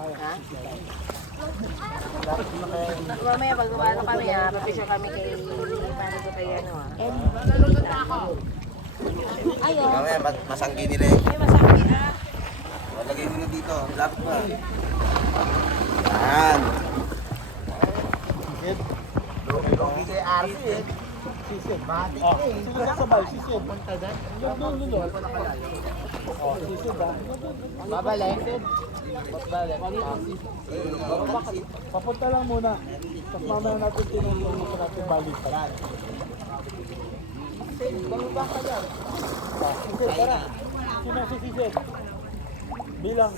Ha? Mamaya pag ano kami ha, papisyo kami kay paano ko kay ano ha. Ayun. Mamaya, masanggi nila eh. Ay, masakit ha. Lagay mo na dito. Lapit mo. Yan. Logi kay RC eh. Sisid. Matik eh. Sino sasabay? Sisid. Doon. Oh, sisid ba? Babalik. Papunta lang muna. Tapos mamaya natin tinutulong sa natin balik. Bumaba ka dyan. Sisid, tara. Sino si Sisid? Bilang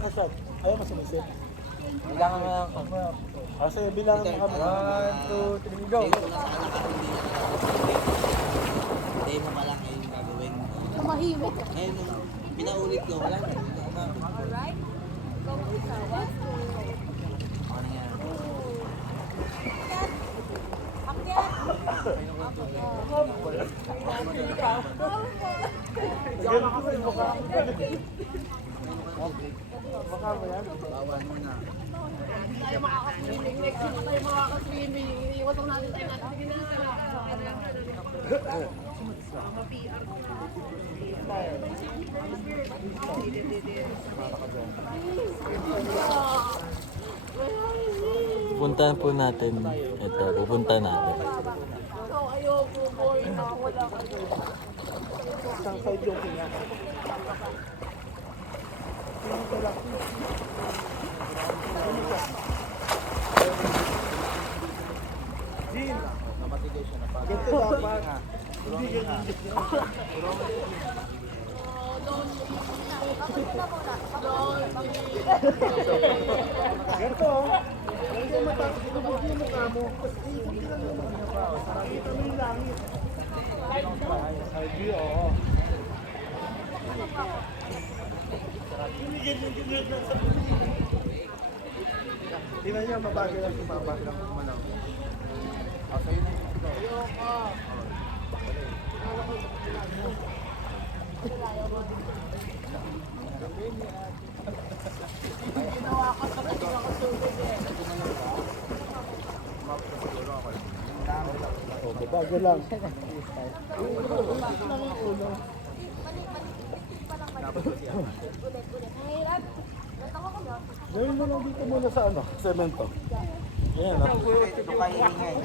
kasad. Ayaw mo sumisid. Bilangan mo lang ako. Kasi bilang mo kami. 1, 2, 3, go! Hindi mo pa lang ngayon gagawin. Tumahimik. Ngayon, pinaulit ko. Wala na. Alright. Go with sawa. Ano yan? Ganun ko yung mukha. Mukha mo yan? Bawal mo na. Tayo makakaswimming. Next week tayo makakaswimming. Iniiwas lang natin tayo natin. Sige na. Pupuntahan po natin. Ito, pupuntahan natin. Ayoko, boy. Wala ka doon. Isang side yung kanya. Jin! Ganito dapat. Hindi ganyan. Ganito. Ganito yung mata. Tinubog yung mukha mo. Tapos ikot lang yung mukha pa. Nakita mo yung langit. Side view, oo. Ganyan lang sa tingnan niya, mabagal lang sumabak lang kumalaw. Sa'yo na yung bagal lang. Gawin mo lang dito muna sa ano, semento. Ayan ha. Ito kayo ingay.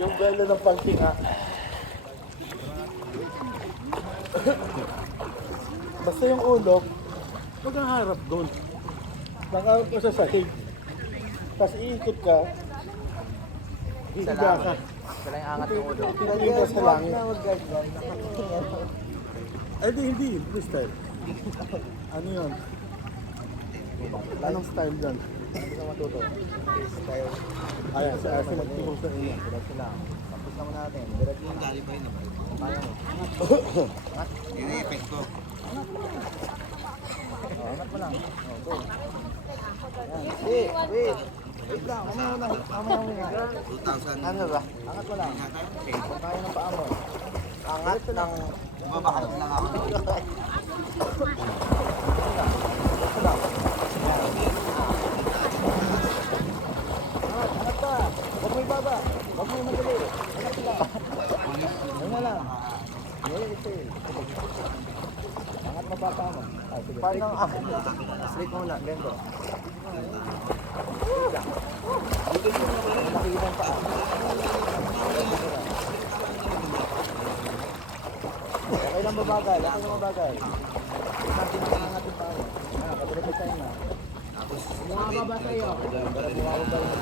Yung belo ng pangking ha. Basta yung ulo, huwag kang harap doon. Nakaharap ka sa sahig. Tapos iikot ka, hihiga ka. Sila yung angat ng ulo. Tingin ka sa langit. Ay hindi, freestyle. Ano yun? Anong style dyan? Ano gusto matuto? Freestyle. Ayan, si Arce nagtulong sa inyo. Diretso lang. Tapos naman natin. Diretso lang. Gali pa yun naman. Kaya mo. Angat. Yun yung effect ko. Angat mo lang. Go. Wait. Wait lang. Mamaya muna. 2,000. Ano ba? Angat mo lang. Kung kaya ng paa mo. Angat ng... Babakal lang ako. Angat pa. Huwag mo ibaba. Huwag mo madali. Angat lang. Ayun na lang. Angat mo pa mo. Paano ang straight muna. Ganito. Nakikita ang paa. Okay lang babagal. Okay lang babagal. Natin ang angatin pa ako. Kapag tayo na. Tapos, bumababa sa'yo. Para bumababa yun.